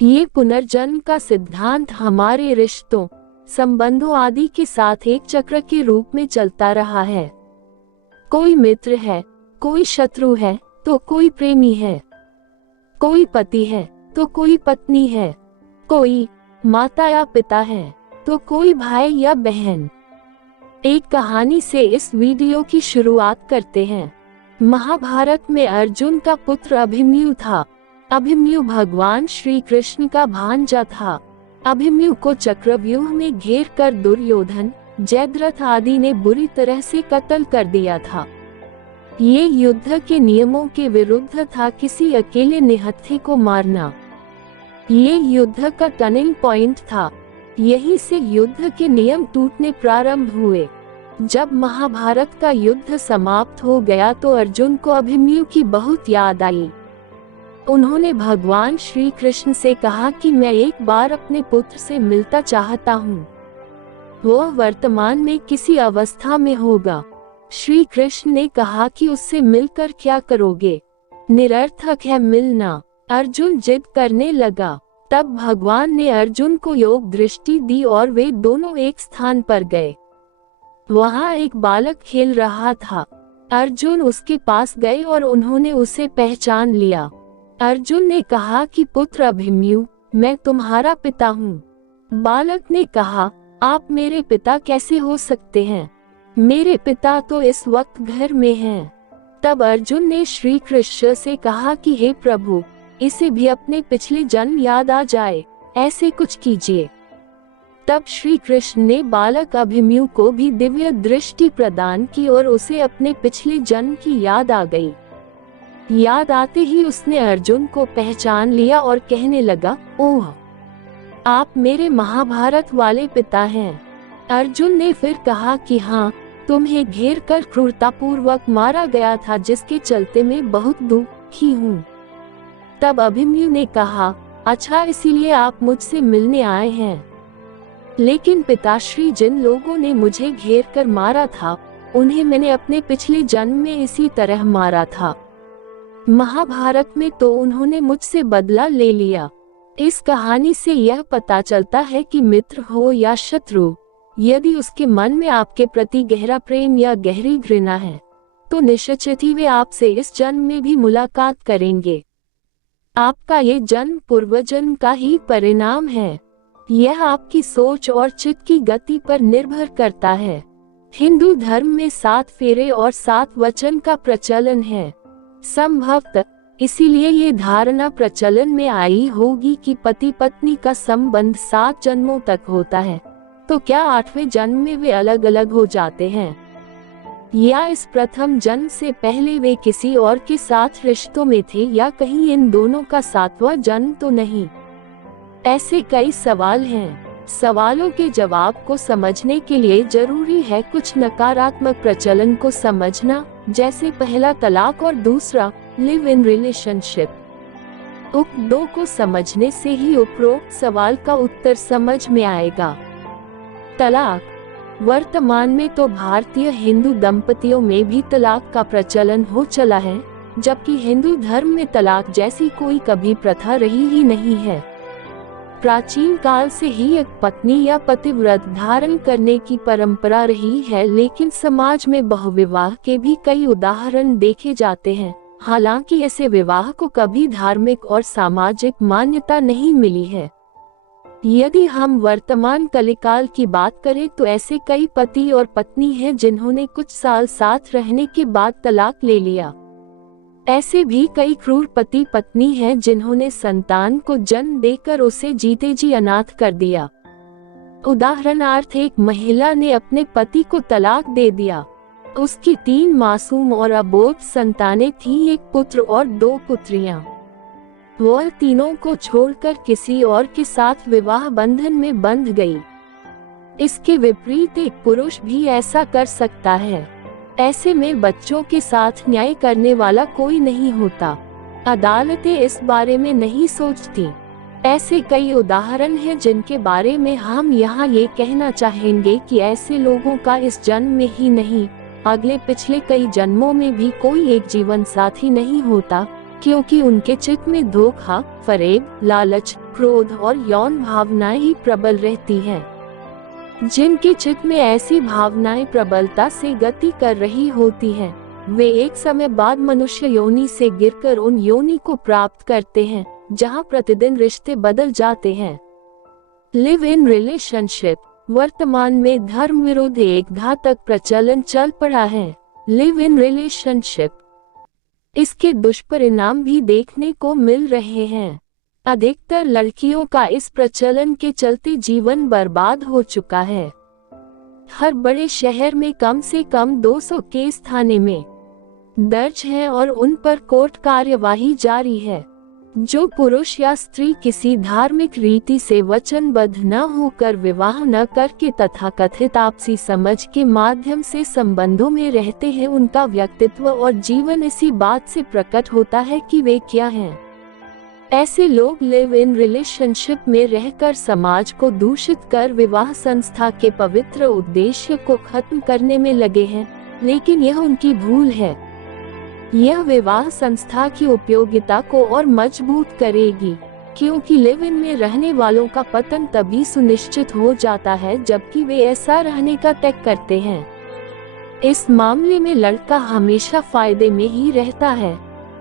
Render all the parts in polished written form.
ये पुनर्जन्म का सिद्धांत हमारे रिश्तों, संबंधों आदि के साथ एक चक्र के रूप में चलता रहा है। कोई मित्र है, कोई शत्रु है, तो कोई प्रेमी है, कोई पति है, तो कोई पत्नी है, कोई माता या पिता है, तो कोई भाई या बहन। एक कहानी से इस वीडियो की शुरुआत करते हैं। महाभारत में अर्जुन का पुत्र अभिमन्यु था। अभिमन्यु भगवान श्री कृष्ण का भांजा था। अभिमन्यु को चक्रव्यूह में घेर कर दुर्योधन, जयद्रथ आदि ने बुरी तरह से कत्ल कर दिया था। ये युद्ध के नियमों के विरुद्ध था किसी अकेले निहत्थे को मारना। ये युद्ध का टर्निंग पॉइंट था। यहीं से युद्ध के नियम टूटने प्रारंभ हुए। जब महाभारत का युद्ध समाप्त हो गया तो अर्जुन को अभिमन्यु की बहुत याद आई। उन्होंने भगवान श्री कृष्ण से कहा कि मैं एक बार अपने पुत्र से मिलता चाहता हूँ। वह वर्तमान में किसी अवस्था में होगा। श्री कृष्ण ने कहा कि उससे मिलकर क्या करोगे, निरर्थक है मिलना। अर्जुन जिद करने लगा। तब भगवान ने अर्जुन को योग दृष्टि दी और वे दोनों एक स्थान पर गए। वहाँ एक बालक खेल रहा था। अर्जुन उसके पास गए और उन्होंने उसे पहचान लिया। अर्जुन ने कहा कि पुत्र अभिमन्यु, मैं तुम्हारा पिता हूँ। बालक ने कहा, आप मेरे पिता कैसे हो सकते हैं? मेरे पिता तो इस वक्त घर में हैं। तब अर्जुन ने श्री कृष्ण से कहा कि हे प्रभु, इसे भी अपने पिछले जन्म याद आ जाए, ऐसे कुछ कीजिए। तब श्री कृष्ण ने बालक अभिमन्यु को भी दिव्य दृष्टि प्रदान की और उसे अपने पिछले जन्म की याद आ गई। याद आते ही उसने अर्जुन को पहचान लिया और कहने लगा, ओह, आप मेरे महाभारत वाले पिता हैं। अर्जुन ने फिर कहा कि हाँ, तुम्हें घेर कर क्रूरतापूर्वक मारा गया था, जिसके चलते मैं बहुत दुखी हूँ। तब अभिमन्यु ने कहा, अच्छा, इसीलिए आप मुझसे मिलने आए हैं। लेकिन पिताश्री, जिन लोगों ने मुझे घेर कर मारा था, उन्हें मैंने अपने पिछले जन्म में इसी तरह मारा था। महाभारत में तो उन्होंने मुझसे बदला ले लिया। इस कहानी से यह पता चलता है कि मित्र हो या शत्रु, यदि उसके मन में आपके प्रति गहरा प्रेम या गहरी घृणा है, तो निश्चित ही वे आपसे इस जन्म में भी मुलाकात करेंगे। आपका ये जन्म पूर्वजन्म का ही परिणाम है। यह आपकी सोच और चित्त की गति पर निर्भर करता है। हिंदू धर्म में 7 फेरे और 7 वचन का प्रचलन है। संभवतः इसीलिए ये धारणा प्रचलन में आई होगी कि पति पत्नी का संबंध 7 जन्मों तक होता है, तो क्या 8वें जन्म में वे अलग अलग हो जाते हैं? या इस प्रथम जन्म से पहले वे किसी और के साथ रिश्तों में थे, या कहीं इन दोनों का 7वां जन्म तो नहीं? ऐसे कई सवाल हैं। सवालों के जवाब को समझने के लिए जरूरी है कुछ नकारात्मक प्रचलन को समझना, जैसे पहला तलाक और दूसरा लिव इन रिलेशनशिप। उक्त 2 को समझने से ही उपरोक्त सवाल का उत्तर समझ में आएगा। तलाक। वर्तमान में तो भारतीय हिंदू दंपतियों में भी तलाक का प्रचलन हो चला है, जबकि हिंदू धर्म में तलाक जैसी कोई कभी प्रथा रही ही नहीं है। प्राचीन काल से ही एक पत्नी या पतिव्रत धारण करने की परंपरा रही है, लेकिन समाज में बहुविवाह के भी कई उदाहरण देखे जाते हैं। हालांकि ऐसे विवाह को कभी धार्मिक और सामाजिक मान्यता नहीं मिली है। यदि हम वर्तमान कलिकाल की बात करें तो ऐसे कई पति और पत्नी हैं जिन्होंने कुछ साल साथ रहने के बाद तलाक ले लिया। ऐसे भी कई क्रूर पति पत्नी हैं जिन्होंने संतान को जन्म देकर उसे जीते जी अनाथ कर दिया। उदाहरणार्थ, एक महिला ने अपने पति को तलाक दे दिया। उसकी 3 मासूम और अबोध संतानें थीं, एक पुत्र और 2 पुत्रियां। वह तीनों को छोड़कर किसी और के साथ विवाह बंधन में बंध गई। इसके विपरीत एक पुरुष भी ऐसा कर सकता है। ऐसे में बच्चों के साथ न्याय करने वाला कोई नहीं होता। अदालतें इस बारे में नहीं सोचती। ऐसे कई उदाहरण हैं जिनके बारे में हम यहाँ ये कहना चाहेंगे कि ऐसे लोगों का इस जन्म में ही नहीं, अगले पिछले कई जन्मों में भी कोई एक जीवन साथी नहीं होता, क्योंकि उनके चित्त में धोखा, फरेब, लालच, क्रोध और यौन भावनाएं ही प्रबल रहती हैं। जिनके चित्त में ऐसी भावनाएं प्रबलता से गति कर रही होती हैं, वे एक समय बाद मनुष्य योनि से गिरकर उन योनि को प्राप्त करते हैं जहां प्रतिदिन रिश्ते बदल जाते हैं। Live in relationship. वर्तमान में धर्म विरोध एक घातक प्रचलन चल पड़ा है। Live in relationship. इसके दुष्परिणाम भी देखने को मिल रहे हैं। अधिकतर लड़कियों का इस प्रचलन के चलते जीवन बर्बाद हो चुका है। हर बड़े शहर में कम से कम 200 केस थाने में दर्ज हैं और उन पर कोर्ट कार्यवाही जारी है। जो पुरुष या स्त्री किसी धार्मिक रीति से वचनबद्ध न होकर विवाह न करके तथा कथित आपसी समझ के माध्यम से संबंधों में रहते हैं, उनका व्यक्तित्व और जीवन इसी बात से प्रकट होता है कि वे क्या हैं। ऐसे लोग लिव इन रिलेशनशिप में रहकर समाज को दूषित कर विवाह संस्था के पवित्र उद्देश्य को खत्म करने में लगे हैं, लेकिन यह उनकी भूल है। यह विवाह संस्था की उपयोगिता को और मजबूत करेगी, क्योंकि लिव इन में रहने वालों का पतन तभी सुनिश्चित हो जाता है जबकि वे ऐसा रहने का त्याग करते हैं। इस मामले में लड़का हमेशा फायदे में ही रहता है,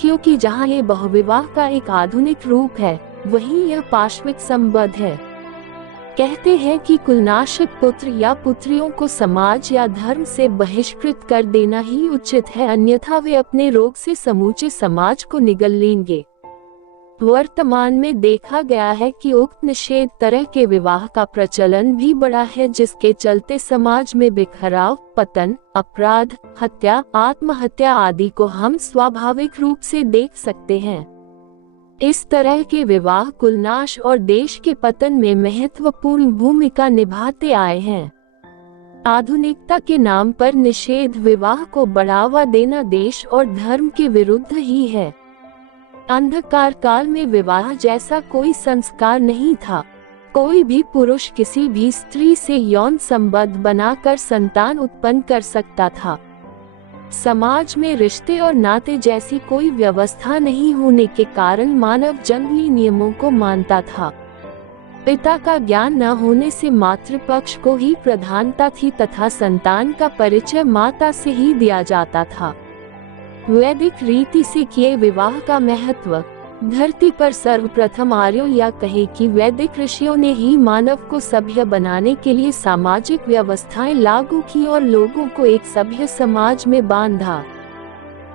क्योंकि जहां ये बहुविवाह का एक आधुनिक रूप है, वहीं यह पाशविक संबंध है। कहते हैं कि कुलनाशक पुत्र या पुत्रियों को समाज या धर्म से बहिष्कृत कर देना ही उचित है, अन्यथा वे अपने रोग से समूचे समाज को निगल लेंगे। वर्तमान में देखा गया है कि उक्त निषेध तरह के विवाह का प्रचलन भी बढ़ा है, जिसके चलते समाज में बिखराव, पतन, अपराध, हत्या, आत्महत्या आदि को हम स्वाभाविक रूप से देख सकते हैं। इस तरह के विवाह कुलनाश और देश के पतन में महत्वपूर्ण भूमिका निभाते आए हैं। आधुनिकता के नाम पर निषेध विवाह को बढ़ावा देना देश और धर्म के विरुद्ध ही है। अंधकार काल में विवाह जैसा कोई संस्कार नहीं था। कोई भी पुरुष किसी भी स्त्री से यौन संबंध बनाकर संतान उत्पन्न कर सकता था। समाज में रिश्ते और नाते जैसी कोई व्यवस्था नहीं होने के कारण मानव जंगली नियमों को मानता था। पिता का ज्ञान न होने से मातृपक्ष को ही प्रधानता थी तथा संतान का परिचय माता से ही दिया जाता था। वैदिक रीति से किए विवाह का महत्व। धरती पर सर्वप्रथम आर्यों या कहे कि वैदिक ऋषियों ने ही मानव को सभ्य बनाने के लिए सामाजिक व्यवस्थाएं लागू की और लोगों को एक सभ्य समाज में बांधा।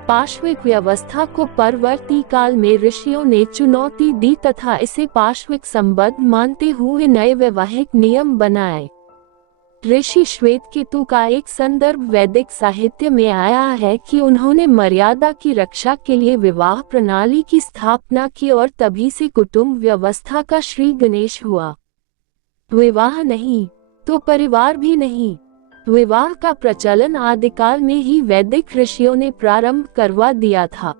पाशविक व्यवस्था को परवर्ती काल में ऋषियों ने चुनौती दी तथा इसे पाशविक संबंध मानते हुए नए वैवाहिक नियम बनाए। ऋषि श्वेतकेतु का एक संदर्भ वैदिक साहित्य में आया है कि उन्होंने मर्यादा की रक्षा के लिए विवाह प्रणाली की स्थापना की और तभी से कुटुंब व्यवस्था का श्री गणेश हुआ। विवाह नहीं तो परिवार भी नहीं। विवाह का प्रचलन आदिकाल में ही वैदिक ऋषियों ने प्रारंभ करवा दिया था।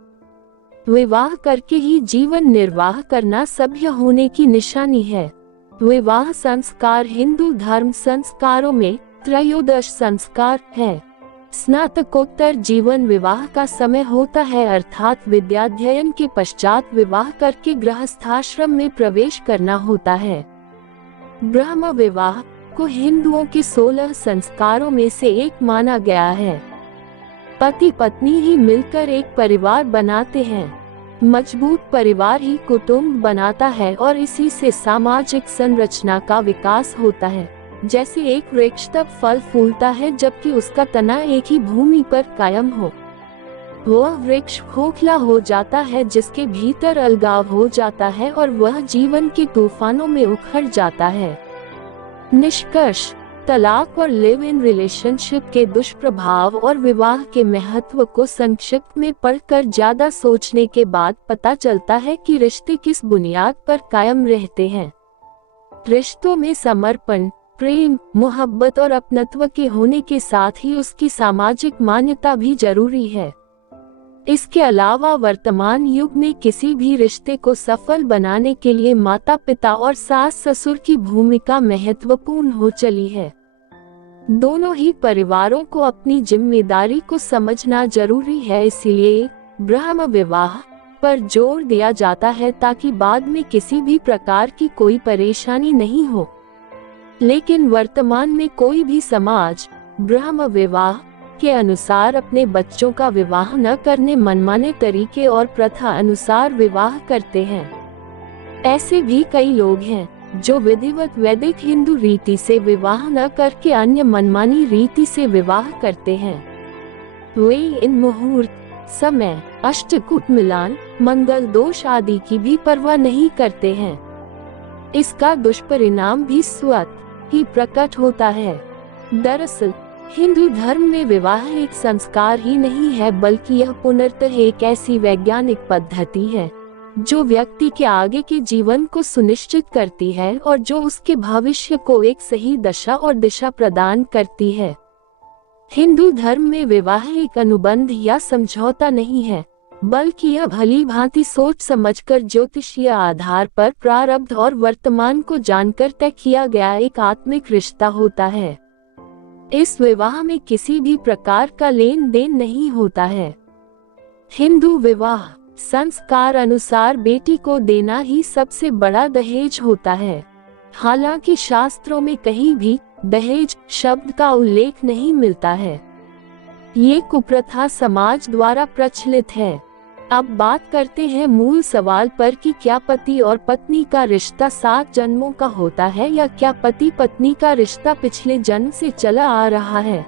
विवाह करके ही जीवन निर्वाह करना सभ्य होने की निशानी है। विवाह संस्कार हिंदू धर्म संस्कारों में त्रयोदश संस्कार है। स्नातकोत्तर जीवन विवाह का समय होता है, अर्थात विद्याध्ययन के पश्चात विवाह करके गृहस्थाश्रम में प्रवेश करना होता है। ब्रह्म विवाह को हिंदुओं के 16 संस्कारों में से एक माना गया है। पति पत्नी ही मिलकर एक परिवार बनाते हैं। मजबूत परिवार ही कुटुंब बनाता है और इसी से सामाजिक संरचना का विकास होता है। जैसे एक वृक्ष तब फल फूलता है जबकि उसका तना एक ही भूमि पर कायम हो। वह वृक्ष खोखला हो जाता है जिसके भीतर अलगाव हो जाता है और वह जीवन के तूफानों में उखड़ जाता है। निष्कर्ष, तलाक और लिव इन रिलेशनशिप के दुष्प्रभाव और विवाह के महत्व को संक्षिप्त में पढ़कर ज्यादा सोचने के बाद पता चलता है कि रिश्ते किस बुनियाद पर कायम रहते हैं। रिश्तों में समर्पण, प्रेम, मोहब्बत और अपनत्व के होने के साथ ही उसकी सामाजिक मान्यता भी जरूरी है। इसके अलावा वर्तमान युग में किसी भी रिश्ते को सफल बनाने के लिए माता पिता और सास ससुर की भूमिका महत्वपूर्ण हो चली है। दोनों ही परिवारों को अपनी जिम्मेदारी को समझना जरूरी है। इसलिए ब्रह्म विवाह पर जोर दिया जाता है ताकि बाद में किसी भी प्रकार की कोई परेशानी नहीं हो। लेकिन वर्तमान में कोई भी समाज ब्रह्म विवाह के अनुसार अपने बच्चों का विवाह न करने मनमाने तरीके और प्रथा अनुसार विवाह करते हैं। ऐसे भी कई लोग हैं जो विधिवत वैदिक हिंदू रीति से विवाह न करके अन्य मनमानी रीति से विवाह करते हैं। वे इन मुहूर्त, समय, अष्टकूट मिलान, मंगल दोष आदि की भी परवाह नहीं करते हैं। इसका दुष्परिणाम भी स्वतः ही प्रकट होता है। दरअसल हिंदू धर्म में विवाह एक संस्कार ही नहीं है, बल्कि यह पूर्णतः एक ऐसी वैज्ञानिक पद्धति है जो व्यक्ति के आगे के जीवन को सुनिश्चित करती है और जो उसके भविष्य को एक सही दशा और दिशा प्रदान करती है। हिंदू धर्म में विवाह एक अनुबंध या समझौता नहीं है, बल्कि यह भली भांति सोच समझकर ज्योतिषीय आधार पर प्रारब्ध और वर्तमान को जानकर तय किया गया एक आत्मिक रिश्ता होता है। इस विवाह में किसी भी प्रकार का लेन देन नहीं होता है। हिंदू विवाह संस्कार अनुसार बेटी को देना ही सबसे बड़ा दहेज होता है। हालांकि शास्त्रों में कहीं भी दहेज शब्द का उल्लेख नहीं मिलता है। ये कुप्रथा समाज द्वारा प्रचलित है। अब बात करते हैं मूल सवाल पर कि क्या पति और पत्नी का रिश्ता 7 जन्मों का होता है या क्या पति पत्नी का रिश्ता पिछले जन्म से चला आ रहा है।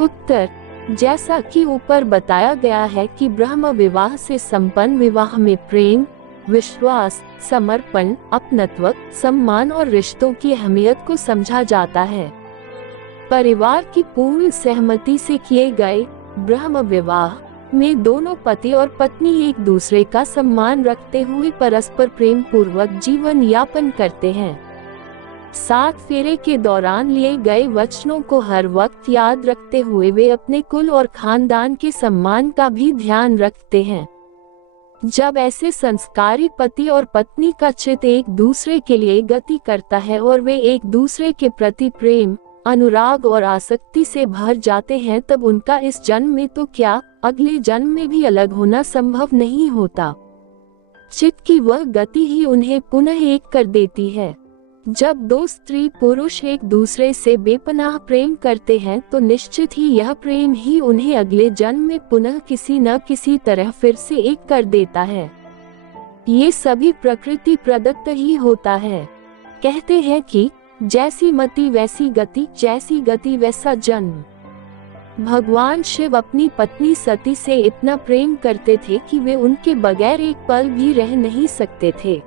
उत्तर, जैसा कि ऊपर बताया गया है कि ब्रह्म विवाह से संपन्न विवाह में प्रेम, विश्वास, समर्पण, अपनत्व, सम्मान और रिश्तों की अहमियत को समझा जाता है। परिवार की पूर्ण सहमति से किए गए ब्रह्म विवाह में दोनों पति और पत्नी एक दूसरे का सम्मान रखते हुए परस्पर प्रेम पूर्वक जीवन यापन करते हैं। 7 फेरे के दौरान लिए गए वचनों को हर वक्त याद रखते हुए वे अपने कुल और खानदान के सम्मान का भी ध्यान रखते हैं। जब ऐसे संस्कारी पति और पत्नी का चित्त एक दूसरे के लिए गति करता है और वे एक दूसरे के प्रति प्रेम, अनुराग और आसक्ति से भर जाते हैं, तब उनका इस जन्म में तो क्या अगले जन्म में भी अलग होना संभव नहीं होता। चित्त की वह गति ही उन्हें पुनः एक कर देती है। जब 2 स्त्री पुरुष एक दूसरे से बेपनाह प्रेम करते हैं तो निश्चित ही यह प्रेम ही उन्हें अगले जन्म में पुनः किसी न किसी तरह फिर से एक कर देता है। ये सभी प्रकृति प्रदत्त ही होता है। कहते हैं कि जैसी मति वैसी गति, जैसी गति वैसा जन्म। भगवान शिव अपनी पत्नी सती से इतना प्रेम करते थे कि वे उनके बगैर एक पल भी रह नहीं सकते थे।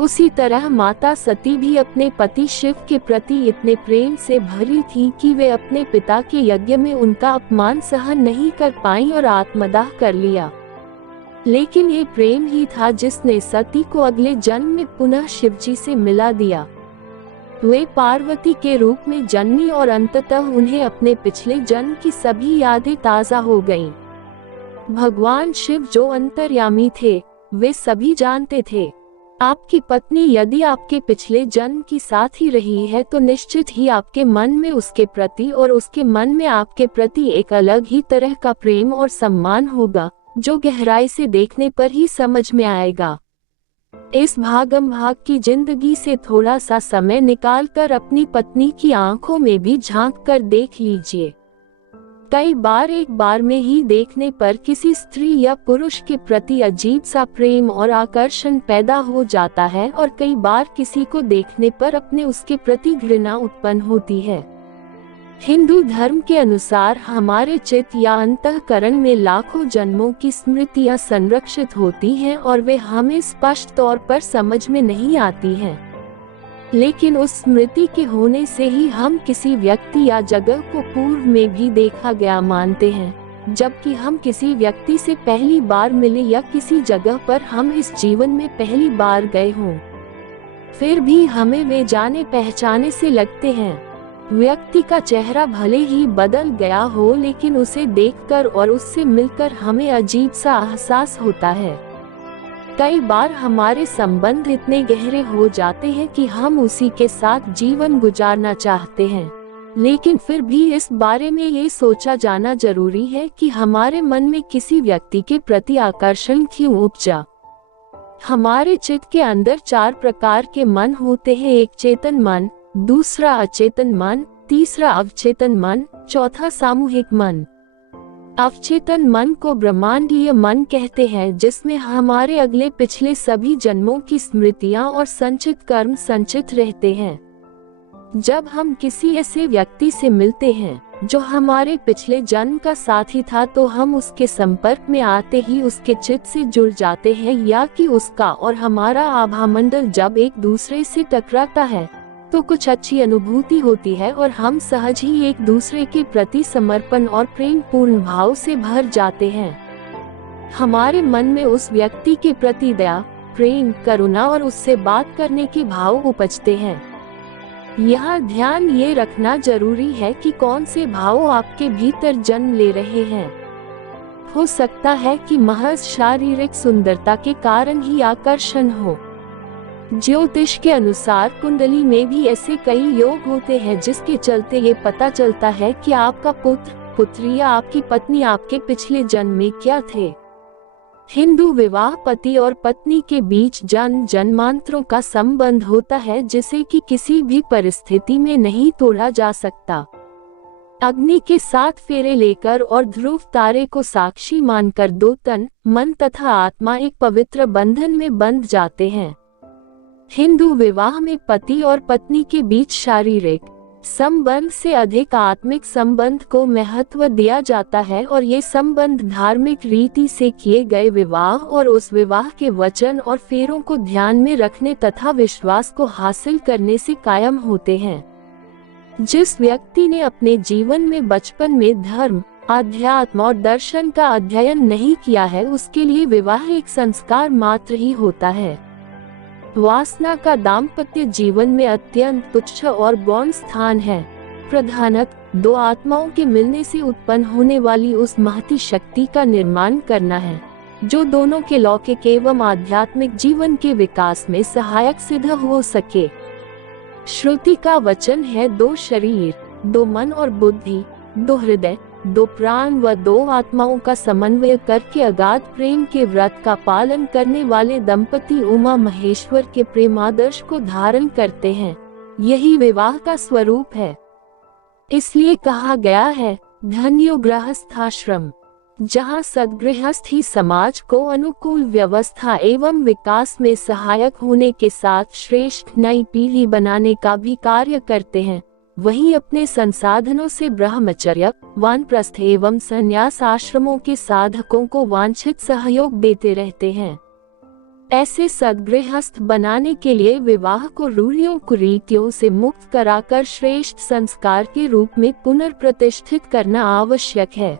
उसी तरह माता सती भी अपने पति शिव के प्रति इतने प्रेम से भरी थी कि वे अपने पिता के यज्ञ में उनका अपमान सहन नहीं कर पाईं और आत्मदाह कर लिया। लेकिन ये प्रेम ही था जिसने सती को अगले जन्म में पुनः शिवजी से मिला दिया। वे पार्वती के रूप में जन्मी और अंततः उन्हें अपने पिछले जन्म की सभी यादें ताजा हो गईं। भगवान शिव जो अंतर्यामी थे, वे सभी जानते थे। आपकी पत्नी यदि आपके पिछले जन्म की साथ ही रही है तो निश्चित ही आपके मन में उसके प्रति और उसके मन में आपके प्रति एक अलग ही तरह का प्रेम और सम्मान होगा, जो गहराई से देखने पर ही समझ में आएगा। इस भागम भाग की जिंदगी से थोड़ा सा समय निकालकर अपनी पत्नी की आंखों में भी झांक कर देख लीजिए। कई बार एक बार में ही देखने पर किसी स्त्री या पुरुष के प्रति अजीब सा प्रेम और आकर्षण पैदा हो जाता है और कई बार किसी को देखने पर अपने उसके प्रति घृणा उत्पन्न होती है। हिंदू धर्म के अनुसार हमारे चित्त या अंतःकरण में लाखों जन्मों की स्मृतियां संरक्षित होती हैं और वे हमें स्पष्ट तौर पर समझ में नहीं आती हैं। लेकिन उस स्मृति के होने से ही हम किसी व्यक्ति या जगह को पूर्व में भी देखा गया मानते हैं, जबकि हम किसी व्यक्ति से पहली बार मिले या किसी जगह पर हम इस जीवन में पहली बार गए हों, फिर भी हमें वे जाने पहचाने से लगते हैं। व्यक्ति का चेहरा भले ही बदल गया हो, लेकिन उसे देखकर और उससे मिलकर हमें अजीब सा एहसास होता है। कई बार हमारे संबंध इतने गहरे हो जाते हैं कि हम उसी के साथ जीवन गुजारना चाहते हैं। लेकिन फिर भी इस बारे में ये सोचा जाना जरूरी है कि हमारे मन में किसी व्यक्ति के प्रति आकर्षण क्यों उपजा। हमारे चित्त के अंदर 4 प्रकार के मन होते हैं, एक चेतन मन, दूसरा अचेतन मन, तीसरा अवचेतन मन, चौथा सामूहिक मन। अवचेतन मन को ब्रह्मांडीय मन कहते हैं, जिसमें हमारे अगले पिछले सभी जन्मों की स्मृतियां और संचित कर्म संचित रहते हैं। जब हम किसी ऐसे व्यक्ति से मिलते हैं जो हमारे पिछले जन्म का साथी था, तो हम उसके संपर्क में आते ही उसके चित्त से जुड़ जाते हैं, या कि उसका और हमारा आभामंडल जब एक दूसरे से टकराता है तो कुछ अच्छी अनुभूति होती है और हम सहज ही एक दूसरे के प्रति समर्पण और प्रेम पूर्ण भाव से भर जाते हैं। हमारे मन में उस व्यक्ति के प्रति दया, प्रेम, करुणा और उससे बात करने के भाव उपजते हैं। यहाँ ध्यान ये रखना जरूरी है कि कौन से भाव आपके भीतर जन्म ले रहे हैं। हो सकता है कि महज शारीरिक सुंदरता के कारण ही आकर्षण हो। ज्योतिष के अनुसार कुंडली में भी ऐसे कई योग होते हैं जिसके चलते ये पता चलता है कि आपका पुत्र, पुत्री या आपकी पत्नी आपके पिछले जन्म में क्या थे। हिंदू विवाह पति और पत्नी के बीच जन्म जन्मांतरों का संबंध होता है, जिसे कि किसी भी परिस्थिति में नहीं तोड़ा जा सकता। अग्नि के 7 फेरे लेकर और ध्रुव तारे को साक्षी मानकर 2 तन, मन तथा आत्मा एक पवित्र बंधन में बंध जाते हैं। हिंदू विवाह में पति और पत्नी के बीच शारीरिक संबंध से अधिक आत्मिक संबंध को महत्व दिया जाता है, और ये संबंध धार्मिक रीति से किए गए विवाह और उस विवाह के वचन और फेरों को ध्यान में रखने तथा विश्वास को हासिल करने से कायम होते हैं। जिस व्यक्ति ने अपने जीवन में बचपन में धर्म, अध्यात्म और दर्शन का अध्ययन नहीं किया है, उसके लिए विवाह एक संस्कार मात्र ही होता है। वासना का दाम्पत्य जीवन में अत्यंत तुच्छ और गौण स्थान है। प्रधानक 2 आत्माओं के मिलने से उत्पन्न होने वाली उस महती शक्ति का निर्माण करना है, जो दोनों के लौकिक एवं आध्यात्मिक जीवन के विकास में सहायक सिद्ध हो सके। श्रुति का वचन है, 2 शरीर, 2 मन और बुद्धि, 2 हृदय, 2 प्राण व 2 आत्माओं का समन्वय करके अगाध प्रेम के व्रत का पालन करने वाले दंपति उमा महेश्वर के प्रेमादर्श को धारण करते हैं। यही विवाह का स्वरूप है। इसलिए कहा गया है, धन्यो गृहस्थाश्रम, जहाँ सद्गृहस्थ ही समाज को अनुकूल व्यवस्था एवं विकास में सहायक होने के साथ श्रेष्ठ नई पीढ़ी बनाने का भी कार्य करते हैं, वहीं अपने संसाधनों से ब्रह्मचर्य, वानप्रस्थ एवं संन्यास आश्रमों के साधकों को वांछित सहयोग देते रहते हैं। ऐसे सद्गृहस्थ बनाने के लिए विवाह को रूढ़ियों कुरीतियों से मुक्त कराकर श्रेष्ठ संस्कार के रूप में पुनर्प्रतिष्ठित करना आवश्यक है।